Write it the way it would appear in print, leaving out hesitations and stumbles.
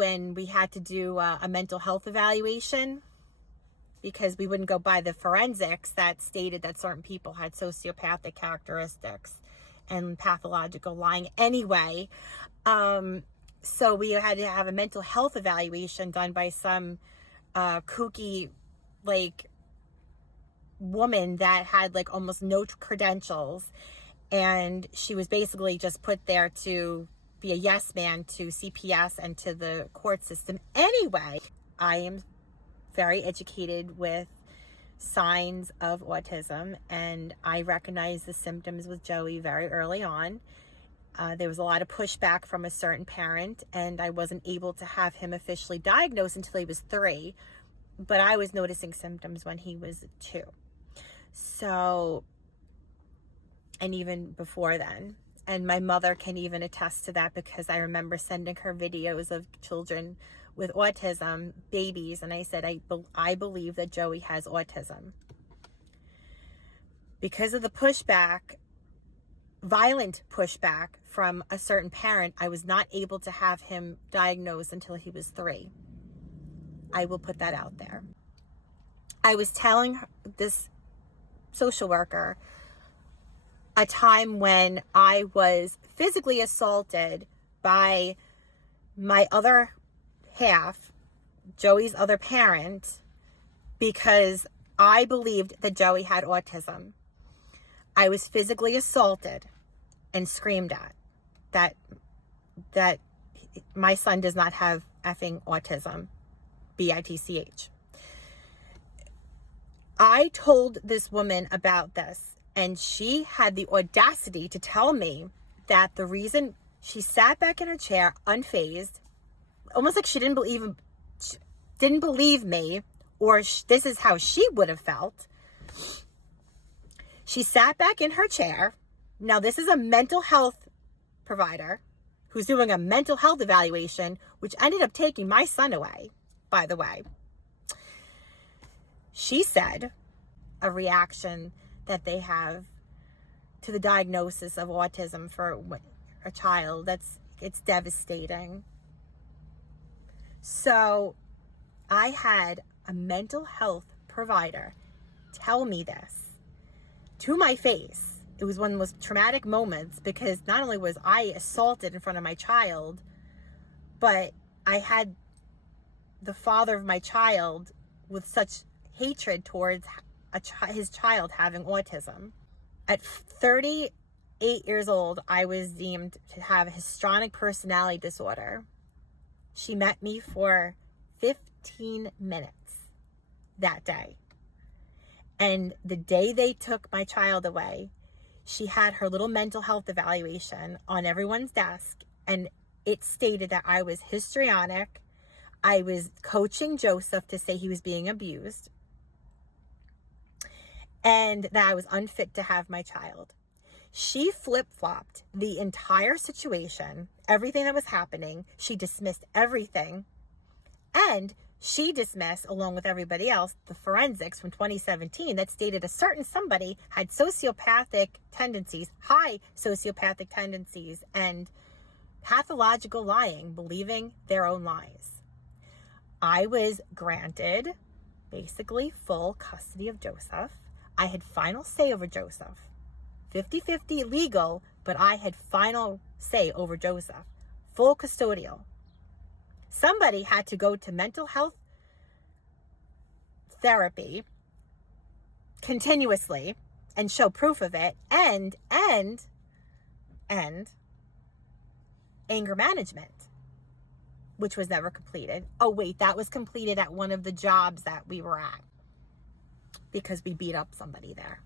when we had to do a mental health evaluation, because we wouldn't go by the forensics that stated that certain people had sociopathic characteristics and pathological lying anyway. So we had to have a mental health evaluation done by some kooky, like, woman that had like almost no credentials. And she was basically just put there to be a yes man to CPS and to the court system. Anyway, I am very educated with signs of autism, and I recognized the symptoms with Joey very early on. There was a lot of pushback from a certain parent, and I wasn't able to have him officially diagnosed until he was 3, but I was noticing symptoms when he was 2. So, and even before then. And my mother can even attest to that, because I remember sending her videos of children with autism, babies, and I said, I believe that Joey has autism. Because of the pushback, violent pushback from a certain parent, I was not able to have him diagnosed until he was 3. I will put that out there. I was telling this social worker a time when I was physically assaulted by my other half, Joey's other parent, because I believed that Joey had autism. I was physically assaulted and screamed at that my son does not have effing autism, BITCH. I told this woman about this, and she had the audacity to tell me that the reason she sat back in her chair unfazed, almost like she didn't believe me, or this is how she would have felt. She sat back in her chair. Now, this is a mental health provider who's doing a mental health evaluation, which ended up taking my son away, by the way. She said a reaction that they have to the diagnosis of autism for a child, it's devastating. So I had a mental health provider tell me this to my face. It was one of the most traumatic moments, because not only was I assaulted in front of my child, but I had the father of my child with such hatred towards his child having autism. At 38 years old, I was deemed to have a histrionic personality disorder. She met me for 15 minutes that day. And the day they took my child away, she had her little mental health evaluation on everyone's desk, and it stated that I was histrionic. I was coaching Joseph to say he was being abused, and that I was unfit to have my child. She flip-flopped the entire situation, everything that was happening. She dismissed everything, and she dismissed, along with everybody else, the forensics from 2017 that stated a certain somebody had sociopathic tendencies, high sociopathic tendencies, and pathological lying, believing their own lies. I was granted basically full custody of Joseph. I had final say over Joseph. 50-50 legal, but I had final say over Joseph. Full custodial. Somebody had to go to mental health therapy continuously and show proof of it, and anger management, which was never completed. Oh wait, that was completed at one of the jobs that we were at, because we beat up somebody there.